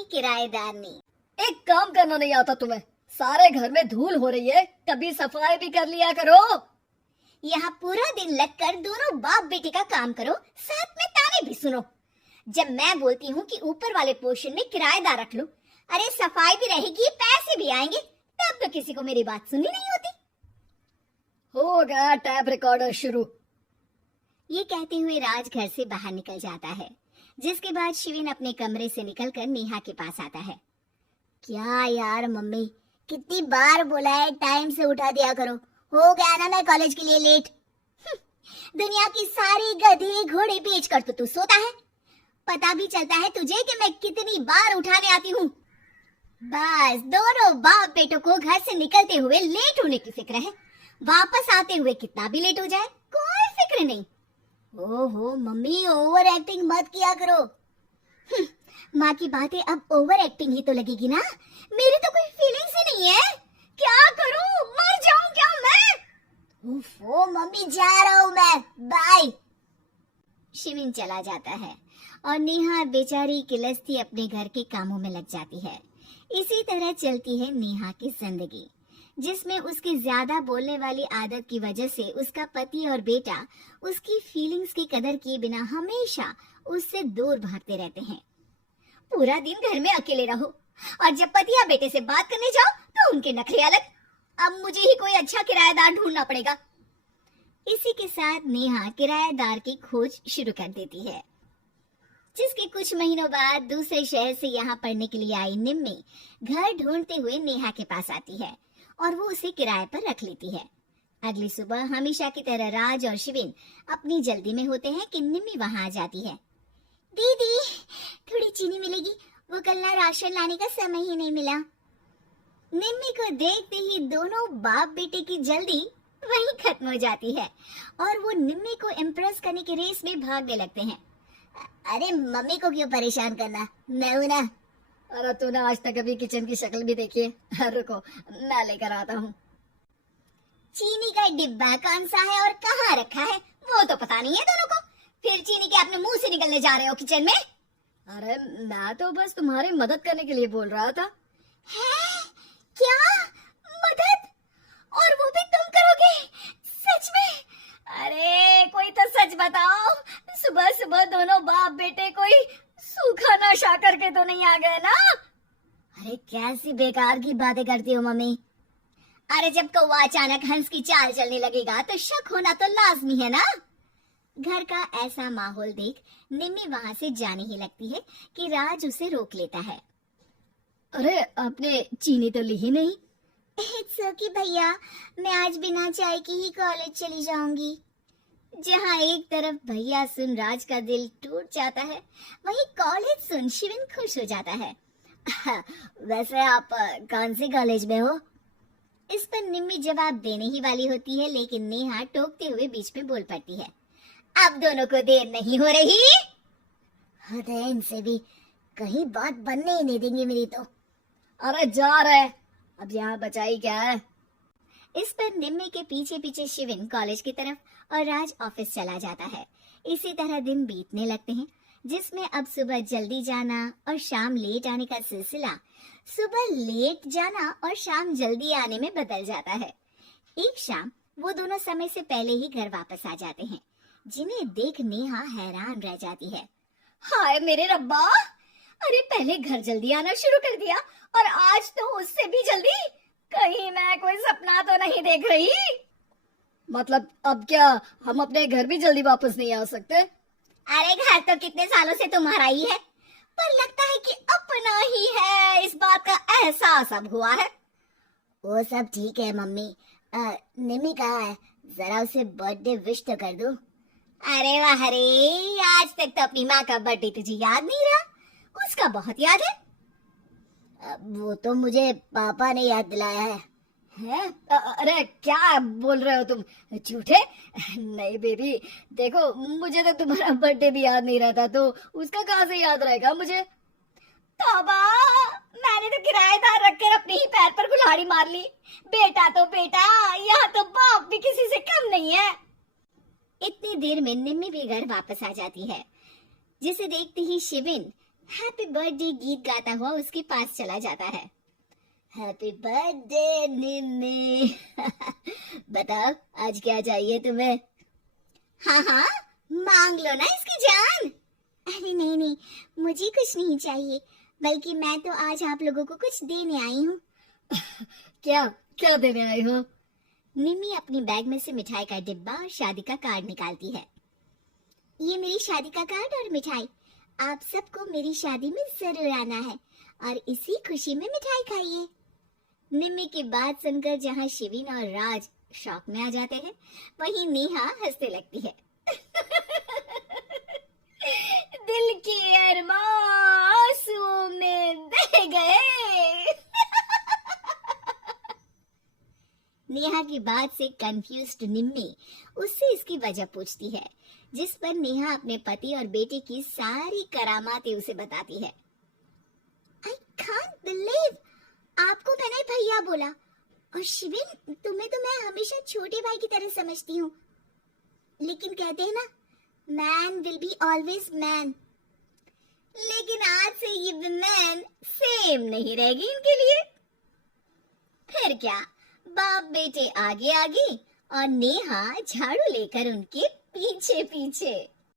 की किराएदार ने। एक काम करना नहीं आता तुम्हें? सारे घर में धूल हो रही है, कभी सफाई भी कर लिया करो। यहाँ पूरा दिन लगकर दोनों बाप बेटे का काम करो, साथ में ताने भी सुनो। जब मैं बोलती हूँ कि ऊपर वाले पोर्शन में किराएदार रख लो, अरे सफाई भी रहेगी, पैसे भी आएंगे, तब तो किसी को मेरी बात सुननी नहीं होती। हो गया टैप रिकॉर्डर शुरू। ये कहते हुए राज घर से बाहर निकल जाता है, जिसके बाद शिविन अपने कमरे से निकलकर नेहा के पास आता है। क्या यार मम्मी, कितनी बार बोला है टाइम से उठा दिया करो, हो गया ना मैं कॉलेज के लिए लेट। दुनिया की सारी गधे घोड़े बेचकर तो तू सोता है, पता भी चलता है तुझे कि मैं कितनी बार उठाने आती हूँ। बस दोनों बाप बेटों को घर से निकलते हुए लेट होने की फिक्र है, वापस आते हुए कितना भी लेट हो जाए कोई फिक्र नहीं। ओहो मम्मी, ओवर एक्टिंग मत किया करो। माँ की बातें अब ओवर एक्टिंग ही तो लगेगी ना, मेरी तो कोई फीलिंग्स ही नहीं है। क्या करूं, मर जाऊं क्या मैं? ओफो मम्मी, जा रहा हूं मैं, बाय। शिविन चला जाता है और नेहा बेचारी किलस्ती अपने घर के कामों में लग जाती है। इसी तरह चलती है नेहा की जिंदगी, जिसमें उसकी ज्यादा बोलने वाली आदत की वजह से उसका पति और बेटा उसकी फीलिंग्स की कदर किए बिना हमेशा उससे दूर भागते रहते हैं। पूरा दिन घर में अकेले रहो और जब पति या बेटे से बात करने जाओ तो उनके नखरे अलग। अब मुझे ही कोई अच्छा किराएदार ढूंढना पड़ेगा। इसी के साथ नेहा किराएदार की खोज शुरू कर देती है, जिसके कुछ महीनों बाद दूसरे शहर से यहाँ पढ़ने के लिए आई निम्मी घर ढूंढते हुए नेहा के पास आती है और वो उसे किराए पर रख लेती है। अगली सुबह हमेशा की तरह राज और शिविन अपनी जल्दी में होते हैं कि निम्मी वहाँ आ जाती है। दीदी, थोड़ी चीनी मिलेगी, वो कल ना राशन लाने का समय ही नहीं मिला। निम्मी को देखते ही दोनों बाप बेटे की जल्दी वहीं खत्म हो जाती है और वो निम्मी को इम्प्रेस करने के रेस में भागने लगते हैं। अरे मम्मी को क्यों परेशान करना, मैं हूं ना। अरे तूने आज तक अभी किचन की शक्ल भी देखी है? रुको मैं लेकर आता हूँ। चीनी का डिब्बा कौन सा है और कहाँ रखा है वो तो पता नहीं है दोनों को, फिर चीनी के अपने मुंह से निकलने जा रहे हो किचन में। अरे मैं तो बस तुम्हारी मदद करने के लिए बोल रहा था। है? क्या मदद? और वो भी तुम करोगे? सच में? अरे कोई तो सच बताओ, सुबह सुबह दोनों बाप बेटे कोई सूखा नशा करके तो नहीं आ गए ना? अरे कैसी बेकार की बातें करती हो मम्मी। अरे जब कौवा अचानक हंस की चाल चलने लगेगा तो शक होना तो लाजमी है ना। घर का ऐसा माहौल देख निम्मी वहां से जाने ही लगती है कि राज उसे रोक लेता है। अरे आपने चीनी तो ली ही नहीं। इट्स ओके भैया, मैं आज बिना चाय के ही कॉलेज चली जाऊंगी। जहाँ एक तरफ भैया सुन राज का दिल टूट जाता है, वहीं कॉलेज सुन शिविन खुश हो जाता है। वैसे आप कौन से कॉलेज में हो? इस पर निम्मी जवाब देने ही वाली होती है, लेकिन नेहा टोकते हुए बीच में बोल पड़ती है। अब दोनों को देर नहीं हो रही। हद है इनसे भी, कहीं बात बनने ही नहीं देंगे मेरी तो। अरे जा रहे, अब यहाँ बचाई क्या है? इस पर निम्मी के पीछे पीछे शिविन कॉलेज की तरफ और राज ऑफिस चला जाता है। इसी तरह दिन बीतने लगते हैं, जिसमें अब सुबह जल्दी जाना और शाम लेट आने का सिलसिला सुबह लेट जाना और शाम जल्दी आने में बदल जाता है। एक शाम वो दोनों समय से पहले ही घर वापस आ जाते हैं, जिन्हें देख नेहा हैरान रह जाती है। हाय मेरे रब्बा, अरे पहले घर जल्दी आना शुरू कर दिया और आज तो उससे भी जल्दी। कहीं मैं कोई सपना तो नहीं देख रही? मतलब अब क्या हम अपने घर भी जल्दी वापस नहीं आ सकते? अरे घर तो कितने सालों से तुम्हारा ही है, पर लगता है कि अपना ही है, इस बात का एहसास अब हुआ है। वो सब ठीक है मम्मी, निम्मी कहाँ है? जरा उसे बर्थडे विश तो कर दूं। अरे वाह रे, आज तक तो अपनी माँ का बर्थडे तुझे याद नहीं रहा? उसका बहुत याद है। वो तो मुझे पापा ने याद दिलाया है। अरे क्या बोल रहे हो तुम झूठे? नहीं बेबी, देखो मुझे तो तुम्हारा बर्थडे भी याद नहीं रहता, तो उसका कहाँ से याद रहेगा मुझे? तौबा, मैंने तो किराएदार रखकर अपने ही पैर पर कुल्हाड़ी मार ली। बेटा तो बेटा, यहाँ तो बाप भी किसी से कम नहीं है। इतनी देर में निम्मी भी घर वापस आ जाती है, जिसे देखते ही शिविन हैप्पी बर्थडे गीत गाता हुआ उसके पास चला जाता है। हैप्पी बर्थडे निम्मी। बताओ आज क्या चाहिए तुम्हें? हाँ हाँ, मांग लो ना इसकी जान। अरे नहीं नहीं, मुझे कुछ नहीं चाहिए, बल्कि मैं तो आज आप लोगों को कुछ देने आई हूँ। क्या क्या देने आई हो? निम्मी अपनी बैग में से मिठाई का डिब्बा और शादी का कार्ड निकालती है। ये मेरी शादी का कार्ड और मिठाई, आप सबको मेरी शादी में जरूर आना है और इसी खुशी में मिठाई खाइए। निम्मी की बात सुनकर जहाँ शिविन और राज शॉक में आ जाते हैं, वहीं नेहा हंसने लगती है। दिल की अरमां आंसुओं में बह गए। नेहा की बात से कंफ्यूज्ड निम्मी उससे इसकी वजह पूछती है, जिस पर नेहा अपने पति और बेटे की सारी करामातें उसे बताती है। I can't believe आपको मैंने भैया बोला, और शिविन तुम्हें तो मैं हमेशा छोटे भाई की तरह समझती हूँ, लेकिन कहते हैं ना, man will be always man. लेकिन आज से ये विमेन सेम नहीं रहेगी इनके लिए। फिर क्या, बाप बेटे आगे आगे और नेहा झाड़ू लेकर उनके पीछे पीछे।